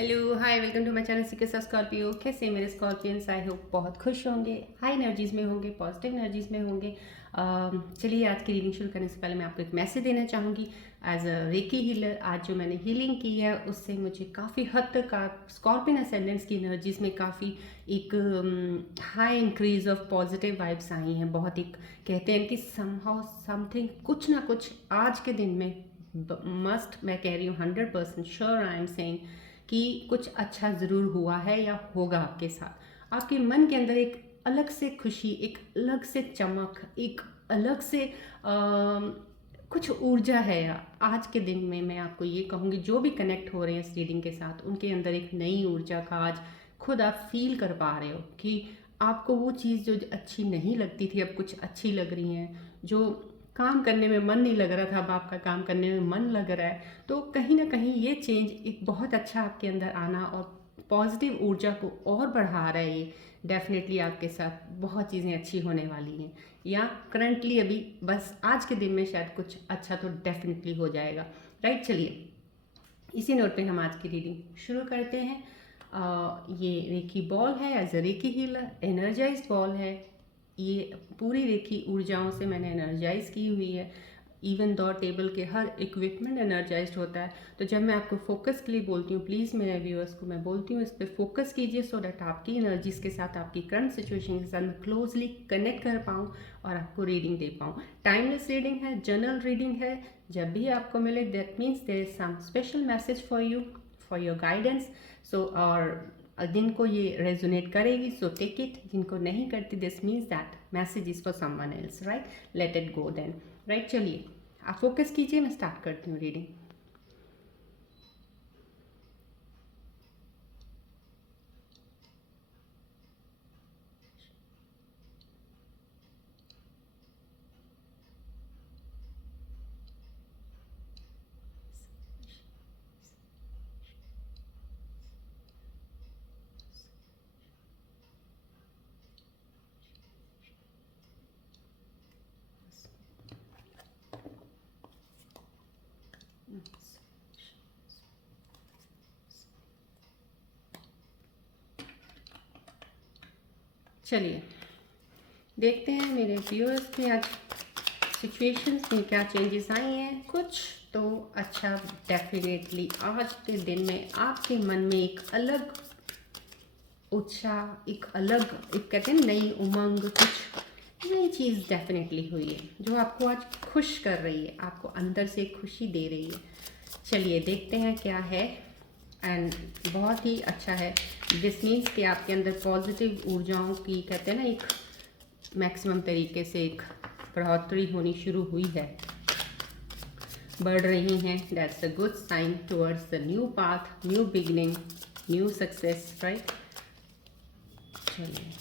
Hello hi welcome to my channel secrets of Scorpio. कैसे मेरे Scorpions? I hope बहुत खुश होंगे, हाई एनर्जीज में होंगे, पॉजिटिव एनर्जीज में होंगे। चलिए आज की रीडिंग शुरू करने से पहले मैं आपको एक मैसेज देना चाहूँगी। एज अ रेकी हीलर आज जो मैंने हीलिंग की है उससे मुझे काफ़ी हद तक आप स्कॉर्पियन असेंडेंट्स की एनर्जीज में काफ़ी एक high increase of positive vibes आई हैं। बहुत एक कहते हैं कि समहाउ समथिंग कुछ ना कुछ आज के दिन में मस्ट, मैं कह रही हूँ 100% श्योर आई एम सेइंग कि कुछ अच्छा ज़रूर हुआ है या होगा आपके साथ। आपके मन के अंदर एक अलग से खुशी, एक अलग से चमक, एक अलग से कुछ ऊर्जा है। आज के दिन में मैं आपको ये कहूँगी जो भी कनेक्ट हो रहे हैं इस रीडिंग के साथ उनके अंदर एक नई ऊर्जा का आज खुद आप फील कर पा रहे हो कि आपको वो चीज़ जो अच्छी नहीं लगती थी अब कुछ अच्छी लग रही हैं। जो काम करने में मन नहीं लग रहा था अब आपका काम करने में मन लग रहा है। तो कहीं ना कहीं ये चेंज एक बहुत अच्छा आपके अंदर आना और पॉजिटिव ऊर्जा को और बढ़ा रहा है। ये डेफिनेटली आपके साथ बहुत चीज़ें अच्छी होने वाली हैं या करंटली अभी बस आज के दिन में शायद कुछ अच्छा तो डेफिनेटली हो जाएगा। राइट, चलिए इसी नोट पे हम आज की रीडिंग शुरू करते हैं। ये रेकी बॉल है, as a reiki healer energized ball है। ये पूरी रेकी ऊर्जाओं से मैंने एनर्जाइज की हुई है। इवन दो टेबल के हर इक्विपमेंट एनर्जाइज्ड होता है। तो जब मैं आपको फोकस के लिए बोलती हूँ, प्लीज़ मेरे व्यूअर्स को मैं बोलती हूँ इस पर फोकस कीजिए सो डैट आपकी एनर्जीज के साथ, आपकी करंट सिचुएशन के साथ मैं क्लोजली कनेक्ट कर पाऊँ और आपको रीडिंग दे पाऊँ। टाइमलेस रीडिंग है, जनरल रीडिंग है। जब भी आपको मिले that means there is some special message for you, for your guidance. So और जिनको ये रेजोनेट करेगी सो टेक इट, जिनको नहीं करती this means that message is for someone else. Right, let it go then. Right, चलिए आप focus कीजिए, मैं स्टार्ट करती हूँ रीडिंग। चलिए देखते हैं मेरे व्यूअर्स में आज सिचुएशंस में क्या चेंजेस आई हैं। कुछ तो अच्छा डेफिनेटली आज के दिन में आपके मन में एक अलग उत्साह, एक अलग, एक कहते हैं नई उमंग, कुछ नई चीज़ डेफिनेटली हुई है जो आपको आज खुश कर रही है, आपको अंदर से खुशी दे रही है। चलिए देखते हैं क्या है। एंड बहुत ही अच्छा है। दिस मीन्स कि आपके अंदर पॉजिटिव ऊर्जाओं की कहते हैं ना एक मैक्सिमम तरीके से एक बढ़ोतरी होनी शुरू हुई है, बढ़ रही हैं। That's a good sign towards the new path, new beginning, new success. Right, चलिए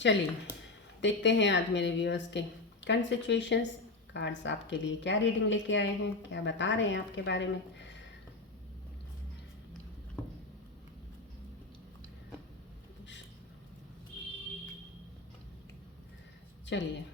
चलिए देखते हैं आज मेरे व्यूअर्स के करंट सिचुएशंस कार्ड्स आपके लिए क्या रीडिंग लेके आए हैं, क्या बता रहे हैं आपके बारे में। चलिए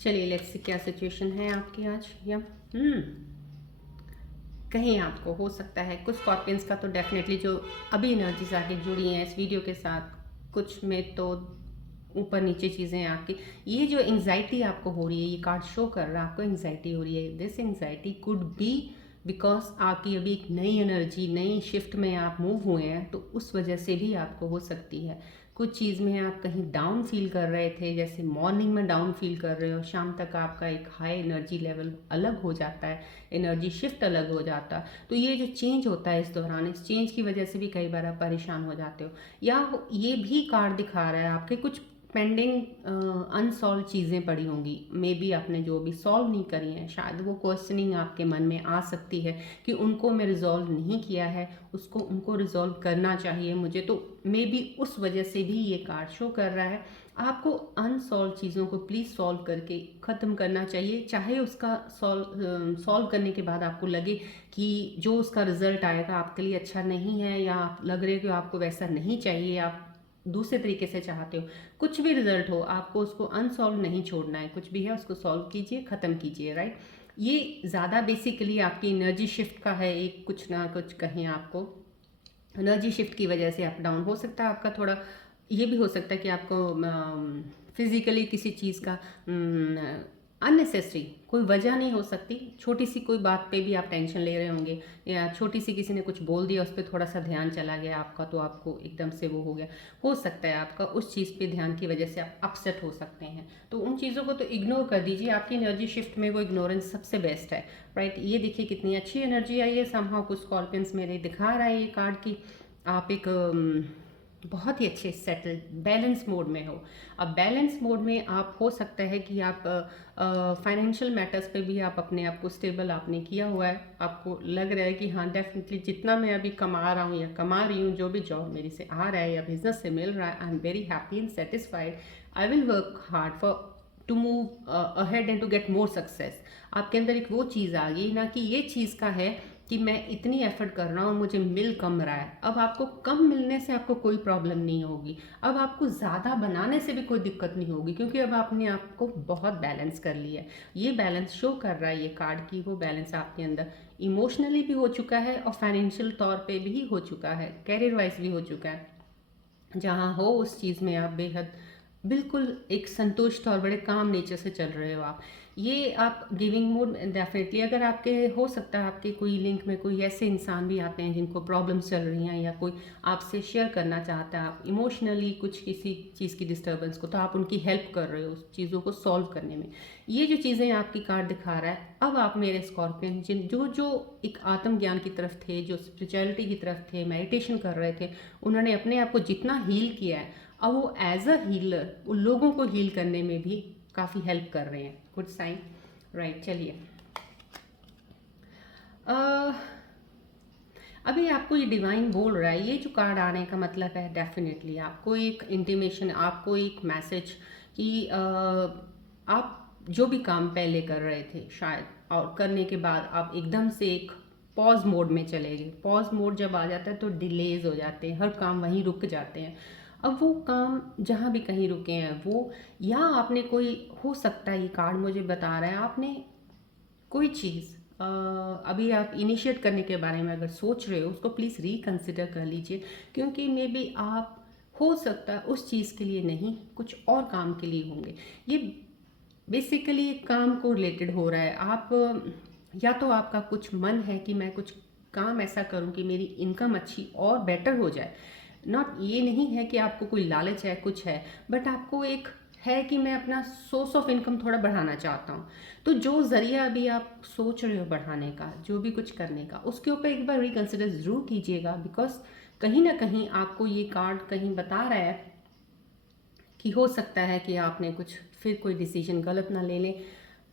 चलिए लेट्स सी क्या सिचुएशन है आपकी आज। या कहीं आपको हो सकता है कुछ स्कॉर्पियंस का तो डेफिनेटली जो अभी एनर्जीज आके जुड़ी हैं इस वीडियो के साथ, कुछ में तो ऊपर नीचे चीज़ें हैं आपकी। ये जो एंजाइटी आपको हो रही है, ये कार्ड शो कर रहा है आपको एंजाइटी हो रही है। This anxiety could be because आपकी अभी एक नई एनर्जी, नई शिफ्ट में आप मूव हुए हैं, तो उस वजह से भी आपको हो सकती है। कुछ चीज़ में आप कहीं डाउन फील कर रहे थे, जैसे मॉर्निंग में डाउन फील कर रहे हो, शाम तक आपका एक हाई एनर्जी लेवल अलग हो जाता है, एनर्जी शिफ्ट अलग हो जाता है। तो ये जो चेंज होता है इस दौरान, इस चेंज की वजह से भी कई बार आप परेशान हो जाते हो। या ये भी कार्ड दिखा रहा है आपके कुछ पेंडिंग अनसॉल्व चीज़ें पड़ी होंगी, मे बी आपने जो भी सॉल्व नहीं करी हैं, शायद वो क्वेश्चनिंग आपके मन में आ सकती है कि उनको मैं रिजॉल्व नहीं किया है, उसको उनको रिजॉल्व करना चाहिए मुझे। तो मे बी उस वजह से भी ये कार्ड शो कर रहा है आपको अनसॉल्व चीज़ों को प्लीज़ सॉल्व करके ख़त्म करना चाहिए। चाहे उसका सॉल्व करने के बाद आपको लगे कि जो उसका रिजल्ट आएगा आपके लिए अच्छा नहीं है, या आप लग रहे हो कि आपको वैसा नहीं चाहिए, आप दूसरे तरीके से चाहते हो, कुछ भी रिजल्ट हो, आपको उसको अनसॉल्व नहीं छोड़ना है। कुछ भी है उसको सॉल्व कीजिए, ख़त्म कीजिए, राइट। ये ज़्यादा बेसिकली आपकी एनर्जी शिफ्ट का है, एक कुछ ना कुछ कहीं आपको एनर्जी शिफ्ट की वजह से अप डाउन हो सकता है आपका थोड़ा। ये भी हो सकता है कि आपको फिजिकली किसी चीज़ का अननेसेसरी कोई वजह नहीं हो सकती, छोटी सी कोई बात पे भी आप टेंशन ले रहे होंगे, या छोटी सी किसी ने कुछ बोल दिया उस पर थोड़ा सा ध्यान चला गया आपका, तो आपको एकदम से वो हो गया। हो सकता है आपका उस चीज़ पे ध्यान की वजह से आप अपसेट हो सकते हैं, तो उन चीज़ों को तो इग्नोर कर दीजिए। आपकी एनर्जी शिफ्ट में वो इग्नोरेंस सबसे बेस्ट है, राइट। ये देखिए कितनी अच्छी एनर्जी आई है, समहाउ कुछ स्कॉर्पियंस मेरे दिखा रहा है ये कार्ड की आप एक बहुत ही अच्छे सेटल्ड बैलेंस मोड में हो। अब बैलेंस मोड में आप हो सकता है कि आप फाइनेंशियल मैटर्स पे भी आप अपने आप को स्टेबल आपने किया हुआ है, आपको लग रहा है कि हाँ डेफिनेटली जितना मैं अभी कमा रहा हूँ या कमा रही हूँ, जो भी जॉब मेरी से आ रहा है या बिजनेस से मिल रहा है, I am very happy and satisfied. I will work hard for to move ahead and to get more success. आपके अंदर एक वो चीज़ आ गई ना कि ये चीज़ का है कि मैं इतनी एफर्ट कर रहा हूँ, मुझे मिल कम रहा है। अब आपको कम मिलने से आपको कोई प्रॉब्लम नहीं होगी, अब आपको ज़्यादा बनाने से भी कोई दिक्कत नहीं होगी, क्योंकि अब आपने आपको बहुत बैलेंस कर लिया है। ये बैलेंस शो कर रहा है ये कार्ड की, वो बैलेंस आपके अंदर इमोशनली भी हो चुका है और फाइनेंशियल तौर पे भी हो चुका है, कैरियर वाइज भी हो चुका है। जहाँ हो उस चीज़ में आप बेहद बिल्कुल एक संतुष्ट और बड़े काम नेचर से चल रहे हो आप। ये आप गिविंग मोड डेफिनेटली, अगर आपके हो सकता है आपके कोई लिंक में कोई ऐसे इंसान भी आते हैं जिनको प्रॉब्लम्स चल रही हैं, या कोई आपसे शेयर करना चाहता है आप इमोशनली कुछ किसी चीज़ की डिस्टर्बेंस को, तो आप उनकी हेल्प कर रहे हो उस चीज़ों को सॉल्व करने में। ये जो चीज़ें आपकी कार्ड दिखा रहा है, अब आप मेरे स्कॉर्पियन जिन जो जो एक आत्मज्ञान की तरफ थे, जो स्पिरिचुअलिटी की तरफ थे, मेडिटेशन कर रहे थे, उन्होंने अपने आप को जितना हील किया है, अब वो एज अ हीलर उन लोगों को हील करने में भी काफ़ी हेल्प कर रहे हैं। Good sign, right. चलिए अभी आपको ये डिवाइन बोल रहा है, ये जो कार्ड आने का मतलब है डेफिनेटली आपको एक इंटीमेशन, आपको एक मैसेज कि आप जो भी काम पहले कर रहे थे शायद, और करने के बाद आप एकदम से एक पॉज मोड में चले गए। पॉज मोड जब आ जाता है तो डिलेज हो जाते हैं, हर काम वहीं रुक जाते हैं। अब वो काम जहाँ भी कहीं रुके हैं वो, या आपने कोई, हो सकता है ये कार्ड मुझे बता रहा है आपने कोई चीज़ अभी आप इनिशिएट करने के बारे में अगर सोच रहे हो, उसको प्लीज़ रिकंसिडर कर लीजिए, क्योंकि मे बी आप हो सकता है उस चीज़ के लिए नहीं, कुछ और काम के लिए होंगे। ये बेसिकली एक काम को रिलेटेड हो रहा है। आप या तो आपका कुछ मन है कि मैं कुछ काम ऐसा करूं कि मेरी इनकम अच्छी और बेटर हो जाए। नॉट, ये नहीं है कि आपको कोई लालच है, कुछ है, बट आपको एक है कि मैं अपना सोर्स ऑफ इनकम थोड़ा बढ़ाना चाहता हूँ। तो जो ज़रिया अभी आप सोच रहे हो बढ़ाने का, जो भी कुछ करने का, उसके ऊपर एक बार रिकंसिडर ज़रूर कीजिएगा, बिकॉज कहीं ना कहीं आपको ये कार्ड कहीं बता रहा है कि हो सकता है कि आपने कुछ फिर कोई डिसीजन गलत ना ले लें।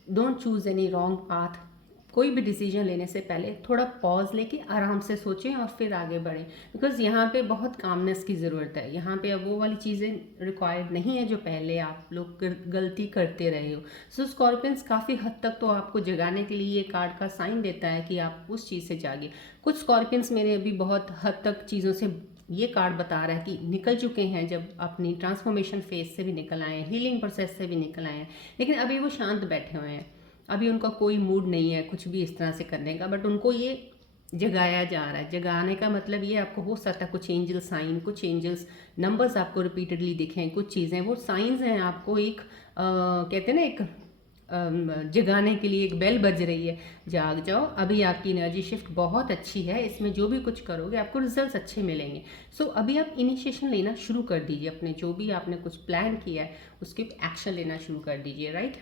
Don't choose any wrong path. कोई भी डिसीजन लेने से पहले थोड़ा पॉज लेके आराम से सोचें और फिर आगे बढ़ें, बिकॉज यहाँ पे बहुत कामनेस की ज़रूरत है। यहाँ पे अब वो वाली चीज़ें रिक्वायर्ड नहीं है जो पहले आप लोग गलती करते रहे हो। सो स्कॉर्पियंस काफ़ी हद तक तो आपको जगाने के लिए ये कार्ड का साइन देता है कि आप उस चीज़ से जागे। कुछ स्कॉर्पियंस मेरे अभी बहुत हद तक चीज़ों से ये कार्ड बता रहा है कि निकल चुके हैं, जब अपनी ट्रांसफॉर्मेशन फेज से भी निकल आए हैं, हीलिंग प्रोसेस से भी निकल आए हैं, लेकिन अभी वो शांत बैठे हुए हैं। अभी उनका कोई मूड नहीं है कुछ भी इस तरह से करने का, बट उनको ये जगाया जा रहा है। जगाने का मतलब ये आपको हो सकता है कुछ एंजल साइन, कुछ एंजल्स नंबर्स आपको रिपीटेडली दिखें, कुछ चीज़ें वो साइंस हैं आपको एक कहते हैं ना एक जगाने के लिए एक बेल बज रही है, जाग जाओ। अभी आपकी एनर्जी शिफ्ट बहुत अच्छी है, इसमें जो भी कुछ करोगे आपको रिजल्ट्स अच्छे मिलेंगे। सो अभी आप इनिशिएशन लेना शुरू कर दीजिए, अपने जो भी आपने कुछ प्लान किया है उसके एक्शन लेना शुरू कर दीजिए, राइट।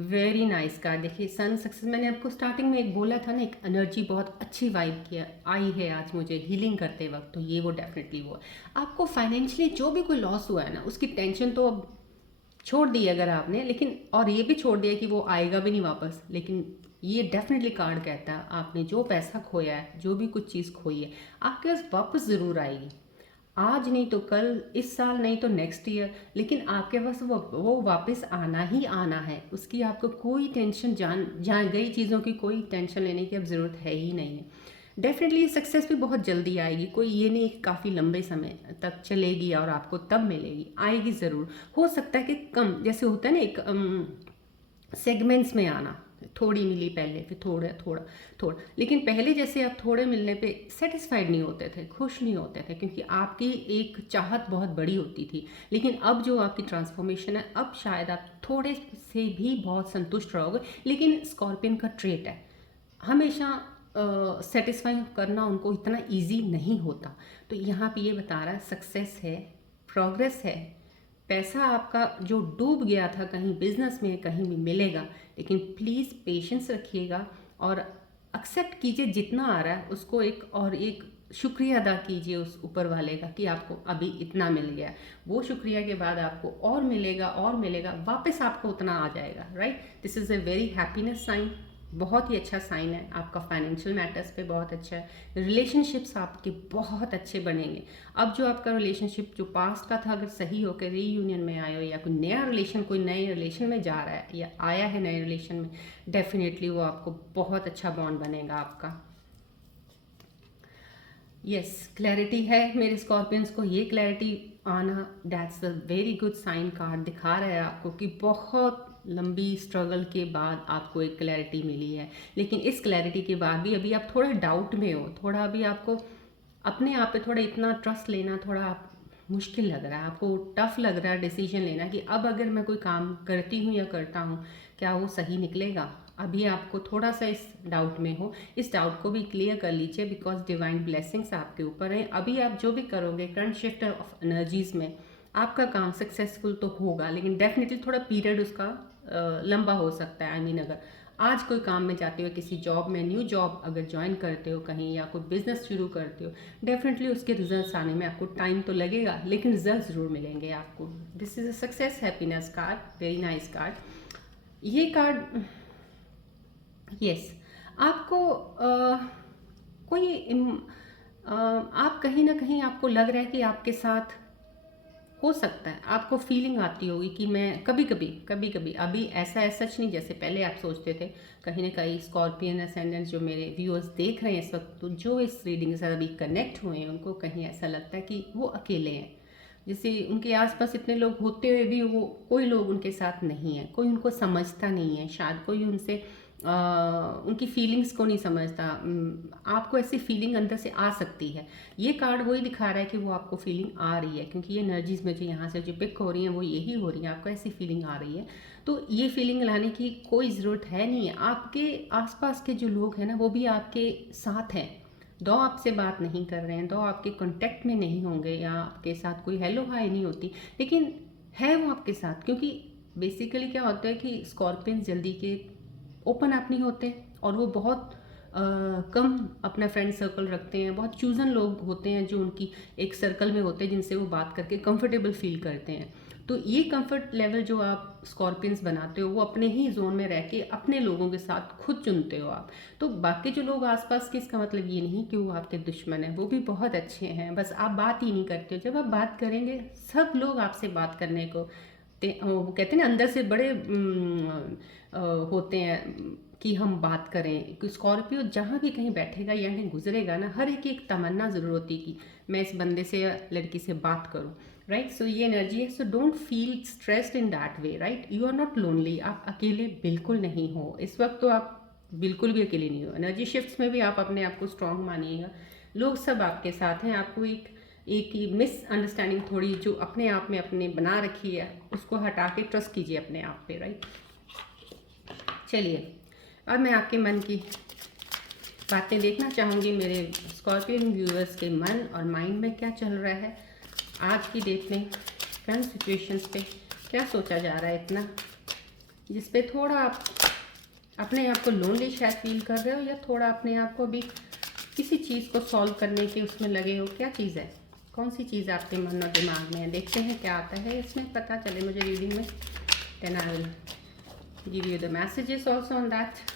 Very nice card. देखिए सन सक्सेस, मैंने आपको स्टार्टिंग में एक बोला था ना, एक एनर्जी बहुत अच्छी वाइब किया आई है आज मुझे हीलिंग करते वक्त, तो ये वो डेफिनेटली वो आपको फाइनेंशियली जो भी कोई लॉस हुआ है ना उसकी टेंशन तो अब छोड़ दी अगर आपने, लेकिन और ये भी छोड़ दिया कि वो आएगा भी नहीं वापस, लेकिन ये डेफिनेटली कार्ड कहता है आपने जो पैसा खोया है, जो भी कुछ चीज़ खोई है, आपके पास वापस ज़रूर आएगी। आज नहीं तो कल, इस साल नहीं तो नेक्स्ट ईयर, लेकिन आपके पास वो वापस आना ही आना है। उसकी आपको कोई टेंशन, जान गई चीज़ों की कोई टेंशन लेने की अब ज़रूरत है ही नहीं है। डेफिनेटली सक्सेस भी बहुत जल्दी आएगी, कोई ये नहीं कि काफ़ी लंबे समय तक चलेगी और आपको तब मिलेगी, आएगी ज़रूर। हो सकता है कि कम, जैसे होता है ना एक सेगमेंट्स में आना, थोड़ी मिली पहले, फिर थोड़ा थोड़ा थोड़ा, लेकिन पहले जैसे आप थोड़े मिलने पे सेटिस्फाइड नहीं होते थे, खुश नहीं होते थे, क्योंकि आपकी एक चाहत बहुत बड़ी होती थी। लेकिन अब जो आपकी ट्रांसफॉर्मेशन है, अब शायद आप थोड़े से भी बहुत संतुष्ट रहोगे। लेकिन स्कॉर्पियन का ट्रेट है, हमेशा सेटिस्फाई करना उनको इतना इजी नहीं होता। तो यहाँ पे ये बता रहा है सक्सेस है, प्रोग्रेस है, पैसा आपका जो डूब गया था कहीं बिजनेस में कहीं भी मिलेगा, लेकिन प्लीज़ पेशेंस रखिएगा और एक्सेप्ट कीजिए जितना आ रहा है उसको, एक शुक्रिया अदा कीजिए उस ऊपर वाले का कि आपको अभी इतना मिल गया। वो शुक्रिया के बाद आपको और मिलेगा और मिलेगा, वापस आपको उतना आ जाएगा, right. This is a very happiness sign, बहुत ही अच्छा साइन है आपका। फाइनेंशियल मैटर्स पे बहुत अच्छा है, रिलेशनशिप्स आपके बहुत अच्छे बनेंगे। अब जो आपका रिलेशनशिप जो पास्ट का था, अगर सही होकर रीयूनियन में आए हो, या कोई नया रिलेशन, कोई नए रिलेशन में जा रहा है या आया है नए रिलेशन में, डेफिनेटली वो आपको बहुत अच्छा बॉन्ड बनेगा आपका। यस, क्लैरिटी है मेरे स्कॉर्पियंस को, ये क्लैरिटी आना that's a very good sign. Card दिखा रहा है आपको कि बहुत लंबी स्ट्रगल के बाद आपको एक क्लैरिटी मिली है, लेकिन इस क्लैरिटी के बाद भी अभी आप थोड़ा डाउट में हो, थोड़ा अभी आपको अपने आप पे थोड़ा इतना ट्रस्ट लेना थोड़ा मुश्किल लग रहा है, आपको टफ लग रहा है डिसीजन लेना कि अब अगर मैं कोई काम करती हूँ या करता हूँ क्या वो सही निकलेगा। अभी आपको थोड़ा सा इस डाउट में हो, इस डाउट को भी क्लियर कर लीजिए, बिकॉज डिवाइन ब्लेसिंग्स आपके ऊपर हैं। अभी आप जो भी करोगे करंट शिफ्ट ऑफ एनर्जीज में आपका काम सक्सेसफुल तो होगा, लेकिन डेफिनेटली थोड़ा पीरियड उसका लंबा हो सकता है। आई मीन अगर आज कोई काम में जाते हो, किसी जॉब में, न्यू जॉब अगर ज्वाइन करते हो कहीं, या कोई बिजनेस शुरू करते हो, डेफिनेटली उसके रिजल्ट्स आने में आपको टाइम तो लगेगा, लेकिन रिजल्ट ज़रूर मिलेंगे आपको। This is a success happiness card, very nice card. ये कार्ड यस आपको कोई आप कहीं ना कहीं आपको लग रहा है कि आपके साथ हो सकता है, आपको फीलिंग आती होगी कि मैं कभी कभी अभी ऐसा है, सच नहीं जैसे पहले आप सोचते थे। कहीं ना कहीं स्कॉर्पियन असेंडेंट जो मेरे व्यूअर्स देख रहे हैं इस वक्त, तो जो इस रीडिंग के साथ अभी कनेक्ट हुए हैं, उनको कहीं ऐसा लगता है कि वो अकेले हैं, जैसे उनके आसपास इतने लोग होते हुए भी वो कोई लोग उनके साथ नहीं है, कोई उनको समझता नहीं है, शायद कोई उनसे उनकी फीलिंग्स को नहीं समझता। आपको ऐसी फीलिंग अंदर से आ सकती है। ये कार्ड वही दिखा रहा है कि वो आपको फीलिंग आ रही है, क्योंकि ये एनर्जीज में जो यहाँ से जो पिक हो रही हैं वो यही हो रही हैं, आपको ऐसी फीलिंग आ रही है। तो ये फीलिंग लाने की कोई ज़रूरत है नहीं है। आपके आसपास के जो लोग हैं ना वो भी आपके साथ हैं, दो आपसे बात नहीं कर रहे हैं, दो आपके कांटेक्ट में नहीं होंगे, या आपके साथ कोई हेलो हाय नहीं होती, लेकिन है वो आपके साथ। क्योंकि बेसिकली क्या होता है कि स्कॉर्पियन जल्दी के ओपन अप नहीं होते, और वो बहुत कम अपना फ्रेंड सर्कल रखते हैं। बहुत चूजन लोग होते हैं जो उनकी एक सर्कल में होते हैं, जिनसे वो बात करके कंफर्टेबल फील करते हैं। तो ये कंफर्ट लेवल जो आप स्कॉर्पियंस बनाते हो, वो अपने ही जोन में रह के अपने लोगों के साथ खुद चुनते हो आप। तो बाकी जो लोग आसपास के, इसका मतलब ये नहीं कि वो आपके दुश्मन है, वो भी बहुत अच्छे हैं, बस आप बात ही नहीं करते हो। जब आप बात करेंगे सब लोग आपसे बात करने को वो कहते हैं ना अंदर से बड़े होते हैं, कि हम बात करें। स्कॉर्पियो जहाँ भी कहीं बैठेगा या कहीं गुजरेगा ना, हर एक एक तमन्ना ज़रूर होती है कि मैं इस बंदे से या लड़की से बात करूँ, राइट। सो ये एनर्जी है। So don't feel stressed in that way, right. You are not lonely, आप अकेले बिल्कुल नहीं हो इस वक्त, तो आप बिल्कुल भी अकेले नहीं हो। एनर्जी शिफ्ट्स में भी आप अपने आप को स्ट्रांग मानिएगा, लोग सब आपके साथ हैं। आपको एक मिसअंडरस्टैंडिंग थोड़ी जो अपने आप में अपने बना रखी है, उसको हटा के ट्रस्ट कीजिए अपने आप पे, राइट। चलिए अब मैं आपके मन की बातें देखना चाहूँगी। मेरे स्कॉर्पियन व्यूअर्स के मन और माइंड में क्या चल रहा है आज की डेट में, करंट सिचुएशंस पे क्या सोचा जा रहा है इतना, जिस पे थोड़ा आप अपने आप को लोनली शायद फील कर रहे हो, या थोड़ा अपने आप को भी किसी चीज़ को सॉल्व करने के उसमें लगे हो। क्या चीज़ है, कौन सी चीज़ आपके मन और दिमाग में है, देखते हैं क्या आता है इसमें, पता चले मुझे रीडिंग में। Then I will give you the messages also on that.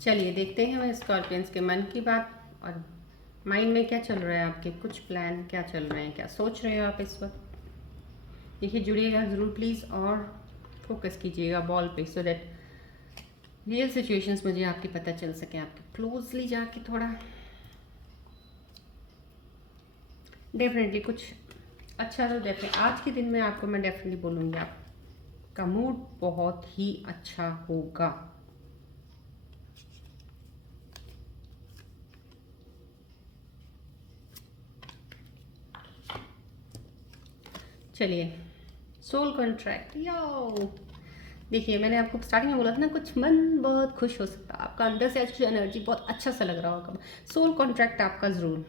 चलिए देखते हैं मैं स्कॉर्पियंस के मन की बात और माइंड में क्या चल रहा है, आपके कुछ प्लान क्या चल रहे हैं, क्या सोच रहे हो आप इस वक्त। देखिए जुड़िएगा ज़रूर प्लीज़, और फोकस कीजिएगा बॉल पे, सो दैट रियल सिचुएशंस मुझे आपके पता चल सके, आपके क्लोजली जाके थोड़ा डेफिनेटली कुछ अच्छा। तो डेफिनेटली आज के दिन में आपको मैं डेफिनेटली बोलूँगी आपका मूड बहुत ही अच्छा होगा। चलिए सोल कॉन्ट्रैक्ट, यो देखिए मैंने आपको स्टार्टिंग में बोला था ना, कुछ मन बहुत खुश हो सकता है आपका, अंदर से आज एनर्जी बहुत अच्छा सा लग रहा होगा। सोल कॉन्ट्रैक्ट आपका ज़रूर।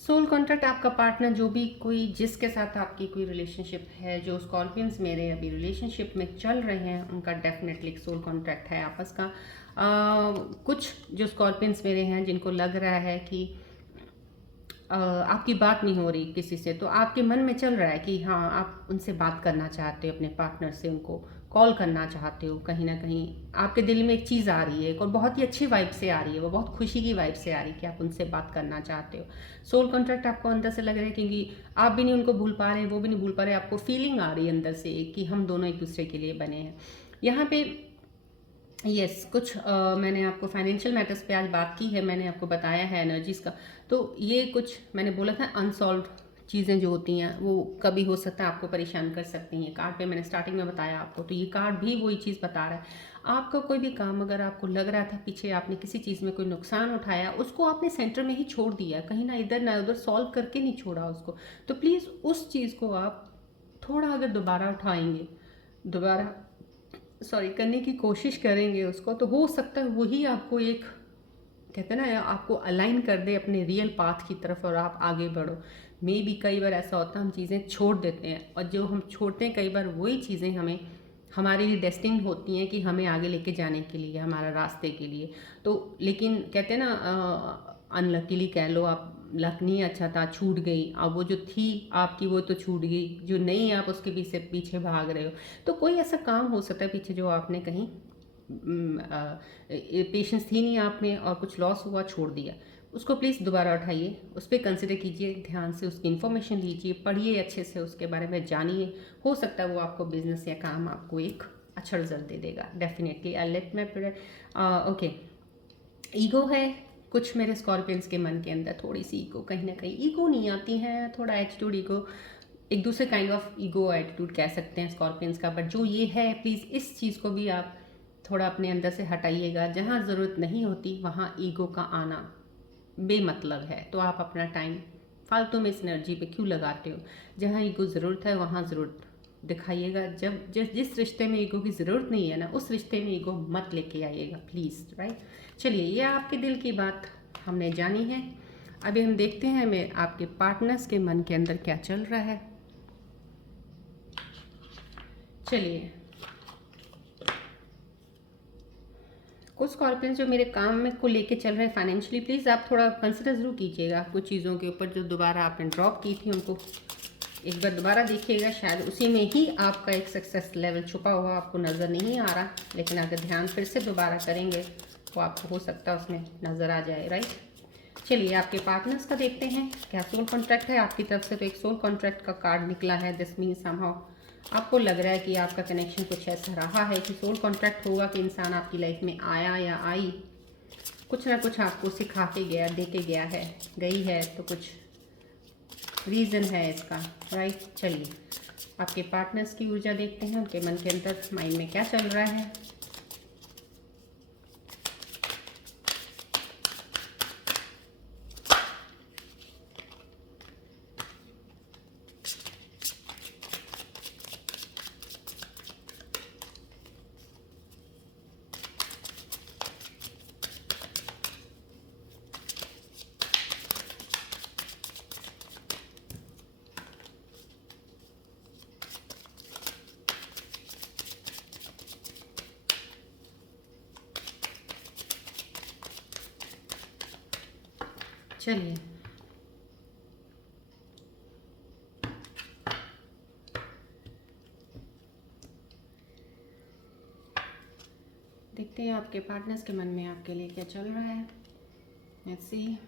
सोल कॉन्ट्रैक्ट आपका पार्टनर, जो भी कोई जिसके साथ आपकी कोई रिलेशनशिप है, जो स्कॉर्पियंस मेरे अभी रिलेशनशिप में चल रहे हैं, उनका डेफिनेटली एक सोल कॉन्ट्रैक्ट है आपस का। कुछ जो स्कॉर्पियंस मेरे हैं जिनको लग रहा है कि आपकी बात नहीं हो रही किसी से, तो आपके मन में चल रहा है कि हाँ आप उनसे बात करना चाहते हो, अपने पार्टनर से उनको कॉल करना चाहते हो। कहीं ना कहीं आपके दिल में एक चीज़ आ रही है और बहुत ही अच्छी वाइब से आ रही है, वो बहुत खुशी की वाइब से आ रही है कि आप उनसे बात करना चाहते हो। सोल कॉन्ट्रैक्ट आपको अंदर से लग रहा है, क्योंकि आप भी नहीं उनको भूल पा रहे हैं, वो भी नहीं भूल पा रहे, आपको फीलिंग आ रही है अंदर से कि हम दोनों एक दूसरे के लिए बने हैं। यहाँ पे यस कुछ मैंने आपको फाइनेंशियल मैटर्स पे आज बात की है, मैंने आपको बताया है एनर्जीज़ का। तो ये कुछ मैंने बोला था अनसॉल्व चीज़ें जो होती हैं वो कभी हो सकता है आपको परेशान कर सकती हैं। कार्ड पे मैंने स्टार्टिंग में बताया आपको, तो ये कार्ड भी वही चीज़ बता रहा है। आपका कोई भी काम अगर आपको लग रहा था पीछे आपने किसी चीज़ में कोई नुकसान उठाया, उसको आपने सेंटर में ही छोड़ दिया, कहीं ना इधर सॉल्व करके नहीं छोड़ा उसको। तो प्लीज़ उस चीज़ को आप थोड़ा अगर दोबारा उठाएंगे, दोबारा करने की कोशिश करेंगे उसको, तो हो सकता है वही आपको एक कहते हैं ना आपको अलाइन कर दे अपने रियल पाथ की तरफ और आप आगे बढ़ो। मे भी कई बार ऐसा होता है हम चीज़ें छोड़ देते हैं, और जो हम छोड़ते हैं कई बार वही चीज़ें हमें हमारे लिए डेस्टिन होती हैं कि हमें आगे लेके जाने के लिए, हमारा रास्ते के लिए। तो लेकिन कहते हैं ना अनलकीली कह लो आप, लक नहीं अच्छा था, छूट गई। अब वो जो थी आपकी वो तो छूट गई, जो नहीं आप उसके पीछे पीछे भाग रहे हो। तो कोई ऐसा काम हो सकता है पीछे जो आपने कहीं पेशेंस थी नहीं आप में और कुछ लॉस हुआ, छोड़ दिया, उसको प्लीज़ दोबारा उठाइए, उस पर कंसिडर कीजिए, ध्यान से उसकी इन्फॉर्मेशन लीजिए, पढ़िए अच्छे से, उसके बारे में जानिए। हो सकता है वो आपको बिजनेस या काम आपको एक अच्छा रिजल्ट दे देगा डेफिनेटली। लेट में ओके ईगो है, कुछ मेरे स्कॉर्पियंस के मन के अंदर थोड़ी सी ईगो, कहीं ना कहीं ईगो नहीं आती है, थोड़ा एटीट्यूड, ईगो, एक दूसरे काइंड ऑफ ईगो एटीट्यूड कह सकते हैं स्कॉर्पियंस का। बट जो ये है, प्लीज़ इस चीज़ को भी आप थोड़ा अपने अंदर से हटाइएगा। जहाँ ज़रूरत नहीं होती वहाँ ईगो का आना बेमतलब है, तो आप अपना टाइम फालतू में इस एनर्जी पे क्यों लगाते हो। जहाँ ईगो ज़रूरत है वहाँ ज़रूर दिखाइएगा। जब जिस रिश्ते में ईगो की ज़रूरत नहीं है ना, उस रिश्ते में ईगो मत लेके आइएगा प्लीज़, राइट। चलिए, ये आपके दिल की बात हमने जानी है। अभी हम देखते हैं मैं आपके पार्टनर्स के मन के अंदर क्या चल रहा है। चलिए, कुछ स्कॉर्पियंस जो मेरे काम में को लेके चल रहे हैं फाइनेंशियली, प्लीज़ आप थोड़ा कंसिडर ज़रूर कीजिएगा कुछ चीज़ों के ऊपर जो दोबारा आपने ड्रॉप की थी, उनको एक बार दोबारा देखिएगा। शायद उसी में ही आपका एक सक्सेस लेवल छुपा हुआ आपको नज़र नहीं आ रहा, लेकिन अगर ध्यान फिर से दोबारा करेंगे तो आपको हो सकता है उसमें नज़र आ जाए, राइट। चलिए, आपके पार्टनर्स का देखते हैं क्या सोल कॉन्ट्रैक्ट है आपकी तरफ से। तो एक सोल कॉन्ट्रैक्ट का कार्ड निकला है। दिस मीन्स समहाउ आपको लग रहा है कि आपका कनेक्शन कुछ ऐसा रहा है कि सोल कॉन्ट्रैक्ट होगा कि इंसान आपकी लाइफ में आया या आई, कुछ ना कुछ आपको सिखा के गया, दे के गया है, गई है, तो कुछ रीज़न है इसका, राइट। चलिए, आपके पार्टनर्स की ऊर्जा देखते हैं, उनके मन के अंदर माइंड में क्या चल रहा है। चलिए, देखते हैं आपके पार्टनर्स के मन में आपके लिए क्या चल रहा है। Let's see.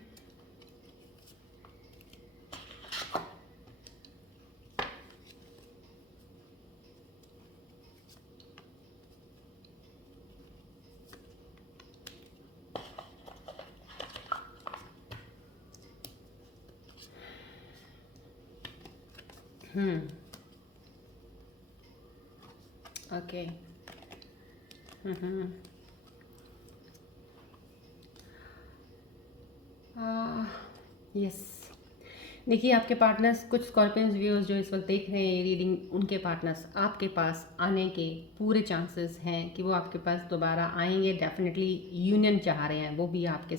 ओके। यस, देखिए, आपके पार्टनर्स, कुछ स्कॉर्पियंस व्यूअर्स जो इस वक्त देख रहे हैं ये रीडिंग, उनके पार्टनर्स आपके पास आने के पूरे चांसेस हैं कि वो आपके पास दोबारा आएंगे। डेफिनेटली यूनियन चाह रहे हैं वो भी आपके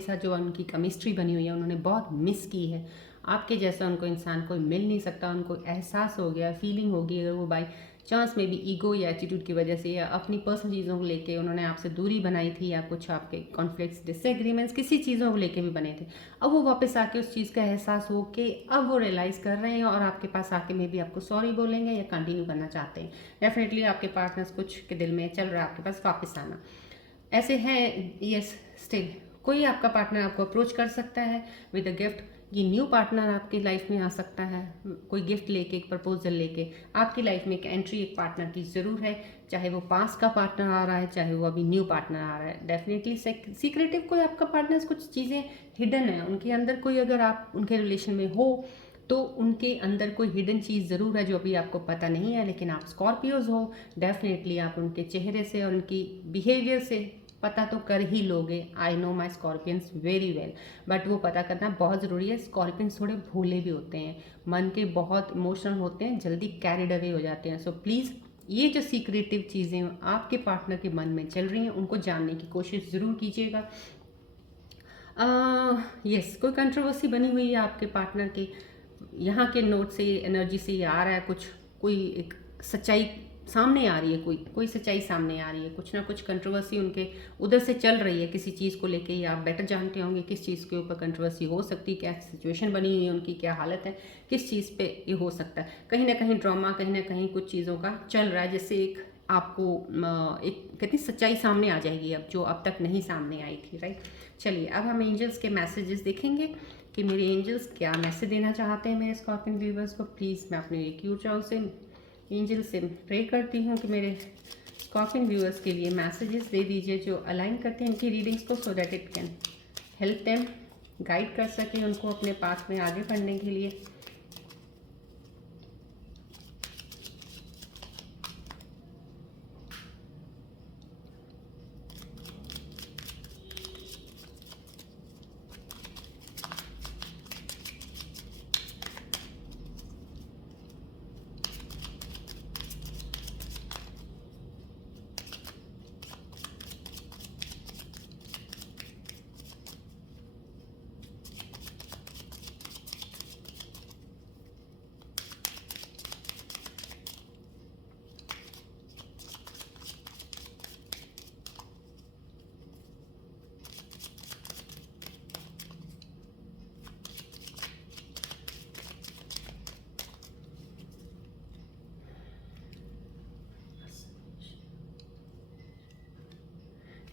साथ जो उनकी केमिस्ट्री बनी हुई है उन्होंने बहुत मिस की है। आपके जैसा उनको इंसान कोई मिल नहीं सकता। उनको एहसास हो गया, फीलिंग होगी, अगर वो बाई चांस में भी ईगो या एटीट्यूड की वजह से या अपनी पर्सनल चीज़ों को लेके उन्होंने आपसे दूरी बनाई थी, या कुछ आपके कॉन्फ्लिक्ट्स, डिसएग्रीमेंट्स किसी चीज़ों को लेके भी बने थे, अब वो वापस आके उस चीज़ का एहसास हो के अब वो रियलाइज़ कर रहे हैं और आपके पास आके में भी आपको सॉरी बोलेंगे या कंटिन्यू करना चाहते हैं। डेफिनेटली आपके पार्टनर्स कुछ के दिल में चल रहा है आपके पास वापस आना, ऐसे हैं। यस, स्टिल कोई आपका पार्टनर आपको अप्रोच कर सकता है विद अ गिफ्ट। ये न्यू पार्टनर आपकी लाइफ में आ सकता है, कोई गिफ्ट लेके, एक प्रपोजल लेके आपकी लाइफ में। एक एंट्री एक पार्टनर की ज़रूर है, चाहे वो पास का पार्टनर आ रहा है, चाहे वो अभी न्यू पार्टनर आ रहा है। डेफिनेटली सीक्रेटिव कोई आपका पार्टनर, कुछ चीज़ें हिडन है उनके अंदर। कोई अगर आप उनके रिलेशन में हो तो उनके अंदर कोई हिडन चीज़ ज़रूर है जो अभी आपको पता नहीं है, लेकिन आप स्कॉर्पियोज हो, डेफिनेटली आप उनके चेहरे से और उनकी बिहेवियर से पता तो कर ही लोगे। I know my Scorpions very well, but वो पता करना बहुत ज़रूरी है। स्कॉर्पियंस थोड़े भोले भी होते हैं, मन के बहुत इमोशनल होते हैं, जल्दी कैरिड अवे हो जाते हैं। सो प्लीज़ ये जो सीक्रेटिव चीज़ें आपके पार्टनर के मन में चल रही हैं उनको जानने की कोशिश ज़रूर कीजिएगा। यस, कोई कंट्रोवर्सी बनी हुई है आपके पार्टनर के, यहाँ के नोट से, एनर्जी से ये आ रहा है कुछ, कोई एक सच्चाई सामने आ रही है, कोई सच्चाई सामने आ रही है, कुछ ना कुछ कंट्रोवर्सी उनके उधर से चल रही है किसी चीज़ को लेके। या आप बेटर जानते होंगे किस चीज़ के ऊपर कंट्रोवर्सी हो सकती है, क्या सिचुएशन बनी हुई है उनकी, क्या हालत है, किस चीज़ पे ये हो सकता है। कहीं ना कहीं ड्रामा, कहीं ना कहीं कुछ चीज़ों का चल रहा है, जिससे एक आपको एक कहती सच्चाई सामने आ जाएगी अब, जो अब तक नहीं सामने आई थी, राइट। चलिए, अब हम एंजल्स के मैसेजेस देखेंगे कि मेरे एंजल्स क्या मैसेज देना चाहते हैं मेरे स्कॉर्पियन व्यूवर्स को। प्लीज़ मैं अपने एक ऊर्जाओं से एंजल से प्रे करती हूँ कि मेरे स्कॉर्पियन व्यूवर्स के लिए मैसेजेस दे दीजिए जो अलाइन करते हैं इनकी रीडिंग्स को, so that it can help them, guide कर सके उनको अपने पाथ में आगे बढ़ने के लिए।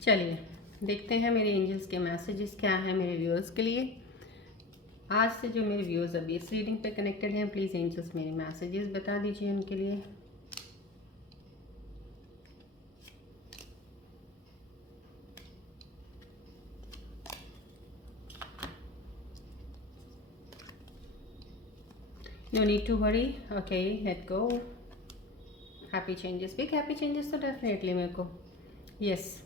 चलिए देखते हैं मेरे एंजल्स के मैसेजेस क्या हैं मेरे व्यूअर्स के लिए। आज से जो मेरे व्यूअर्स अभी इस रीडिंग पे कनेक्टेड हैं, प्लीज़ एंजल्स मेरे मैसेजेस बता दीजिए उनके लिए। No need to worry, okay let go. Happy changes, big happy changes तो डेफिनेटली मेरे को यस।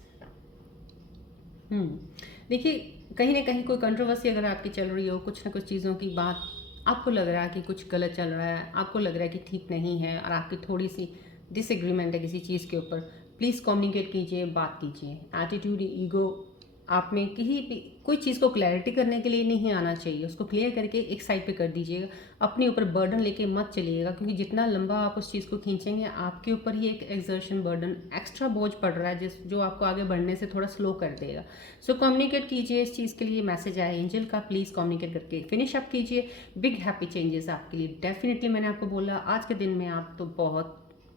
देखिए कहीं ना कहीं कोई कंट्रोवर्सी अगर आपकी चल रही हो, कुछ ना कुछ चीज़ों की बात आपको लग रहा है कि कुछ गलत चल रहा है, आपको लग रहा है कि ठीक नहीं है और आपकी थोड़ी सी डिसएग्रीमेंट है किसी चीज़ के ऊपर, प्लीज़ कम्युनिकेट कीजिए, बात कीजिए। एटीट्यूड, ईगो आप में कहीं भी कोई चीज़ को क्लैरिटी करने के लिए नहीं आना चाहिए, उसको क्लियर करके एक साइड पे कर दीजिएगा। अपने ऊपर बर्डन लेके मत चलिएगा, क्योंकि जितना लंबा आप उस चीज़ को खींचेंगे आपके ऊपर ही एक एक्सर्शन बर्डन एक्स्ट्रा बोझ पड़ रहा है जो आपको आगे बढ़ने से थोड़ा स्लो कर देगा। सो कम्युनिकेट कीजिए, इस चीज़ के लिए मैसेज आया एंजल का, प्लीज़ कम्युनिकेट करके फिनिश अप कीजिए। बिग हैप्पी चेंजेस आपके लिए डेफिनेटली। मैंने आपको बोला आज के दिन में आप तो बहुत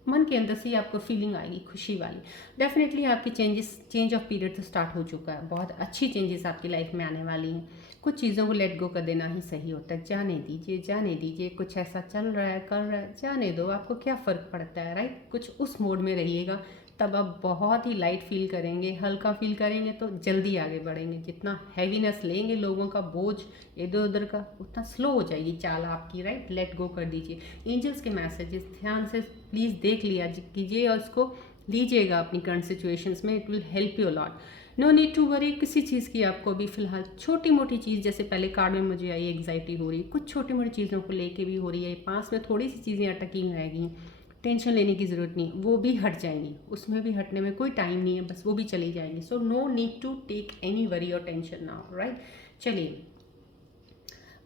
मन के अंदर से ही आपको फीलिंग आएगी खुशी वाली। डेफिनेटली आपकी चेंज ऑफ पीरियड तो स्टार्ट हो चुका है, बहुत अच्छी चेंजेस आपकी लाइफ में आने वाली हैं। कुछ चीज़ों को लेट गो कर देना ही सही होता है, जाने दीजिए जाने दीजिए। कुछ ऐसा चल रहा है कर रहा है, जाने दो, आपको क्या फ़र्क पड़ता है, राइट। कुछ उस मोड में रहिएगा, तब आप बहुत ही लाइट फील करेंगे, हल्का फील करेंगे तो जल्दी आगे बढ़ेंगे। जितना हैवीनेस लेंगे लोगों का बोझ इधर उधर का, उतना स्लो हो जाएगी चाल आपकी, राइट। लेट गो कर दीजिए। एंजल्स के मैसेजेस ध्यान से प्लीज़ देख लिया कीजिए और उसको लीजिएगा अपनी करंट सिचुएशंस में, it will help you a lot. No need to worry किसी चीज़ की। आपको अभी फिलहाल छोटी मोटी चीज़, जैसे पहले कार्ड में मुझे आई एग्जाइटी हो रही है, कुछ छोटी मोटी चीज़ों को लेके भी हो रही है, पास में थोड़ी सी चीज़ें अटकी रहेगी, टेंशन लेने की ज़रूरत नहीं, वो भी हट जाएंगी, उसमें भी हटने में कोई टाइम नहीं है, बस वो भी चली जाएंगी। So no need to take any worry और टेंशन नाउ, राइट। चलिए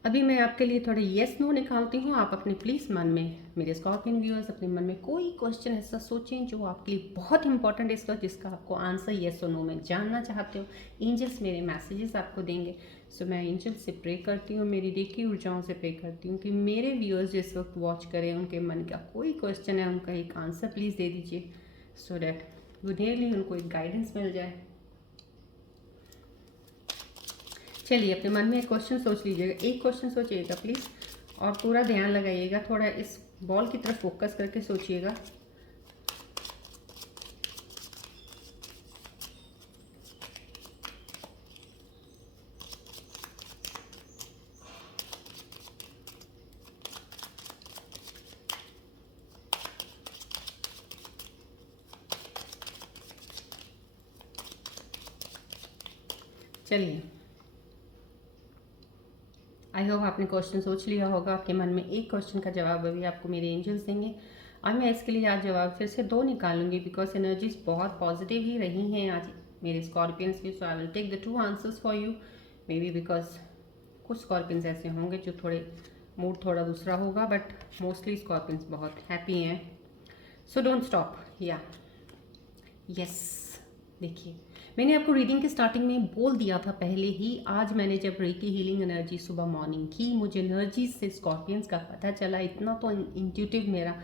अभी मैं आपके लिए थोड़े येस नो निकालती हूँ। आप अपने प्लीज़ मन में, मेरे स्कॉर्पियन व्यूअर्स, अपने मन में कोई क्वेश्चन ऐसा सोचें जो आपके लिए बहुत इंपॉर्टेंट है इस वक्त, जिसका आपको आंसर येस और नो में जानना चाहते हो। एंजल्स मेरे मैसेजेस आपको देंगे। सो मैं एंजल्स से प्रे करती हूँ, मेरी रेकी ऊर्जाओं से प्रे करती हूँ कि मेरे व्यूअर्स जिस वक्त वॉच करें, उनके मन का कोई क्वेश्चन है, उनका एक आंसर प्लीज़ दे दीजिए, सो डैट वो डेली उनको एक गाइडेंस मिल जाए। चलिए अपने मन में एक क्वेश्चन सोच लीजिएगा, एक क्वेश्चन सोचिएगा प्लीज़, और पूरा ध्यान लगाइएगा, थोड़ा इस बॉल की तरफ फोकस करके सोचिएगा। चलिए आई होप आपने क्वेश्चन सोच लिया होगा। आपके मन में एक क्वेश्चन का जवाब अभी आपको मेरे एंजल्स देंगे, और मैं इसके लिए आज जवाब फिर से 2 निकालूंगी, बिकॉज एनर्जीज बहुत पॉजिटिव ही रही हैं आज मेरे स्कॉर्पियंस की। So I will take the 2 answers for you, maybe because कुछ स्कॉर्पियंस ऐसे होंगे जो थोड़े मूड थोड़ा दूसरा होगा, बट मोस्टली स्कॉर्पियंस बहुत हैप्पी हैं। सो डोंट स्टॉप या यस। देखिए मैंने आपको रीडिंग के स्टार्टिंग में बोल दिया था पहले ही, आज मैंने जब रेकी हीलिंग एनर्जी सुबह मॉर्निंग की, मुझे एनर्जी से स्कॉर्पियंस का पता चला। इतना तो इंट्यूटिव मेरा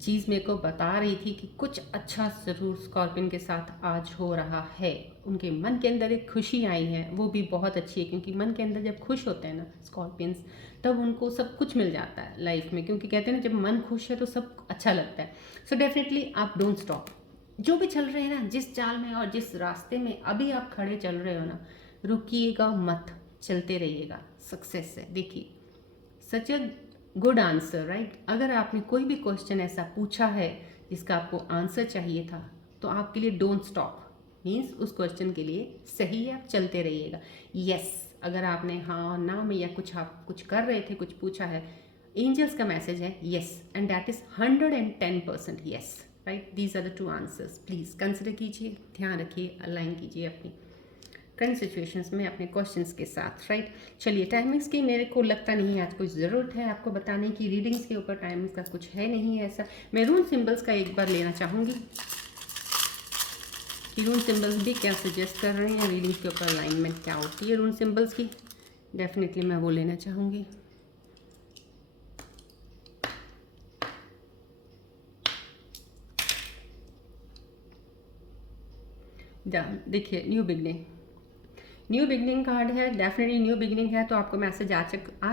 चीज़ मेरे को बता रही थी कि कुछ अच्छा ज़रूर स्कॉर्पियन के साथ आज हो रहा है। उनके मन के अंदर एक खुशी आई है, वो भी बहुत अच्छी है, क्योंकि मन के अंदर जब खुश होते हैं ना स्कॉर्पियंस, तब उनको सब कुछ मिल जाता है लाइफ में, क्योंकि कहते हैं ना जब मन खुश है तो सब अच्छा लगता है। सो डेफिनेटली आप डोंट स्टॉप, जो भी चल रहे हैं ना, जिस चाल में और जिस रास्ते में अभी आप खड़े चल रहे हो ना, रुकिएगा मत, चलते रहिएगा सक्सेस से। देखिए सच अ गुड आंसर, राइट। अगर आपने कोई भी क्वेश्चन ऐसा पूछा है जिसका आपको आंसर चाहिए था, तो आपके लिए डोंट स्टॉप मीन्स उस क्वेश्चन के लिए सही है, आप चलते रहिएगा। यस, अगर आपने हाँ ना में या कुछ आप कुछ कर रहे थे, कुछ पूछा है, एंजल्स का मैसेज है yes, and that is 110% yes, right. These are the two answers. Please consider कीजिए, ध्यान रखिए, अलाइन कीजिए अपनी करंट सिचुएशंस में अपने क्वेश्चंस के साथ, राइट। चलिए टाइमिंग्स की मेरे को लगता नहीं है आज कोई ज़रूरत है आपको बताने की, रीडिंग्स के ऊपर टाइमिंग्स का कुछ है नहीं है ऐसा। मैं रून सिंबल्स का एक बार लेना चाहूँगी कि रून सिंबल्स भी क्या सजेस्ट कर रहे हैं, रीडिंग्स के ऊपर अलाइनमेंट क्या होती है रून सिंबल्स की, डेफिनेटली मैं वो लेना चाहूँगी। देखिए न्यू बिगनिंग कार्ड है, डेफिनेटली न्यू बिगनिंग है, तो आपको मैसेज आ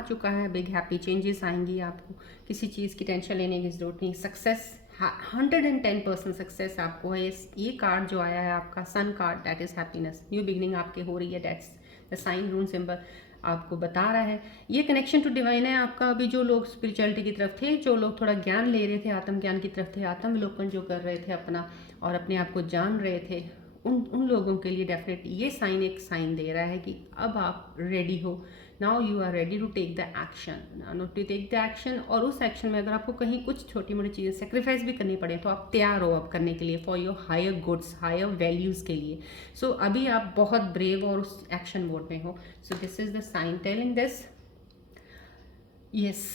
चुका है, बिग हैप्पी चेंजेस आएंगी, आपको किसी चीज़ की टेंशन लेने की ज़रूरत नहीं। सक्सेस 110% सक्सेस आपको है। ये कार्ड जो आया है आपका sun card, that is happiness, new beginning आपके हो रही है, that's the sign rune symbol आपको बता रहा है। ये कनेक्शन टू डिवाइन है आपका। अभी जो लोग स्पिरिचुअलिटी की तरफ थे, जो लोग थोड़ा ज्ञान ले रहे थे, आत्मज्ञान की तरफ थे, आत्मविलोकन जो कर रहे थे अपना और अपने आप को जान रहे थे, उन लोगों के लिए डेफिनेटली ये साइन एक साइन दे रहा है कि अब आप रेडी हो, now you are ready to take the action, not to take the action. और उस एक्शन में अगर आपको कहीं कुछ छोटी मोटी चीज़ें सेक्रीफाइस भी करनी पड़े तो आप तैयार हो अब करने के लिए, for your higher goods, higher values के लिए। सो अभी आप बहुत ब्रेव और उस एक्शन मोड में हो। So this is the sign telling this, yes,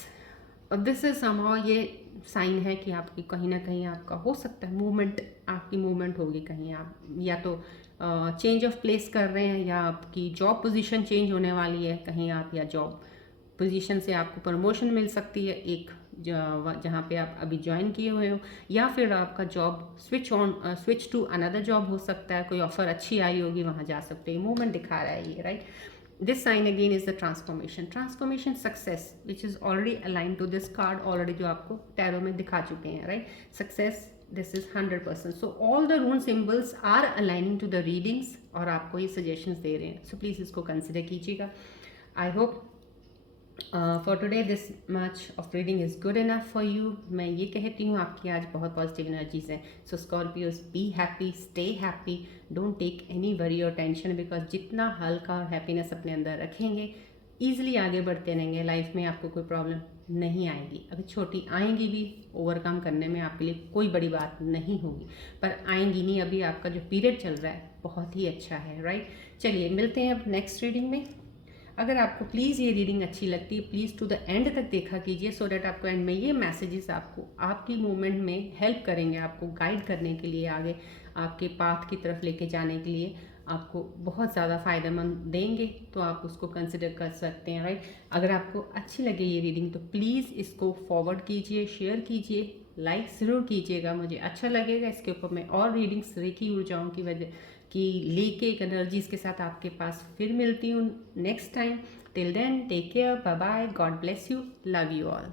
this is somehow ये साइन है कि आपकी कहीं ना कहीं आपका हो सकता है मूवमेंट, आपकी मूवमेंट होगी कहीं, आप या तो चेंज ऑफ प्लेस कर रहे हैं, या आपकी जॉब पोजीशन चेंज होने वाली है कहीं आप, या जॉब पोजीशन से आपको प्रमोशन मिल सकती है एक जहाँ पे आप अभी ज्वाइन किए हुए हो, या फिर आपका job switch to another job हो सकता है, कोई ऑफर अच्छी आई होगी वहाँ जा सकते हैं, मूवमेंट दिखा रहा है ये, right. This sign again is the transformation success which is already aligned to this card already, जो आपको टैरो में दिखा चुके हैं, right? Success, this is 100%. So all the rune symbols are aligning to the readings और आपको ये suggestions दे रहे हैं, so please इसको consider कीजिएगा। I hope for today this much of reading is good enough for you. मैं ये कहती हूँ आपकी आज बहुत पॉजिटिव एनर्जीज हैं। So Scorpios, be happy, stay happy, don't take any worry और टेंशन, बिकॉज जितना हल्का और हैप्पीनेस अपने अंदर रखेंगे, ईजिली आगे बढ़ते रहेंगे, लाइफ में आपको कोई प्रॉब्लम नहीं आएगी। अगर छोटी आएंगी भी, ओवरकम करने में आपके लिए कोई बड़ी बात नहीं होगी, पर आएंगी नहीं। अभी आपका जो पीरियड चल रहा है बहुत ही अच्छा है, राइट। चलिए मिलते हैं अब नेक्स्ट रीडिंग में। अगर आपको प्लीज़ ये रीडिंग अच्छी लगती है, प्लीज़ टू द एंड तक देखा कीजिए, सो डैट आपको एंड में ये मैसेजेस आपको आपकी मूवमेंट में हेल्प करेंगे, आपको गाइड करने के लिए, आगे आपके पाथ की तरफ लेके जाने के लिए आपको बहुत ज़्यादा फ़ायदेमंद देंगे, तो आप उसको कंसिडर कर सकते हैं, राइट। अगर आपको अच्छी लगे ये रीडिंग तो प्लीज़ इसको फॉरवर्ड कीजिए, शेयर कीजिए, लाइक ज़रूर कीजिएगा, मुझे अच्छा लगेगा। इसके ऊपर मैं और रीडिंग्स रेखी ऊर्जाओं की वजह कि लेके एक एनर्जीज के साथ आपके पास फिर मिलती हूँ next time. Till then take care, bye bye, God bless you, love you all.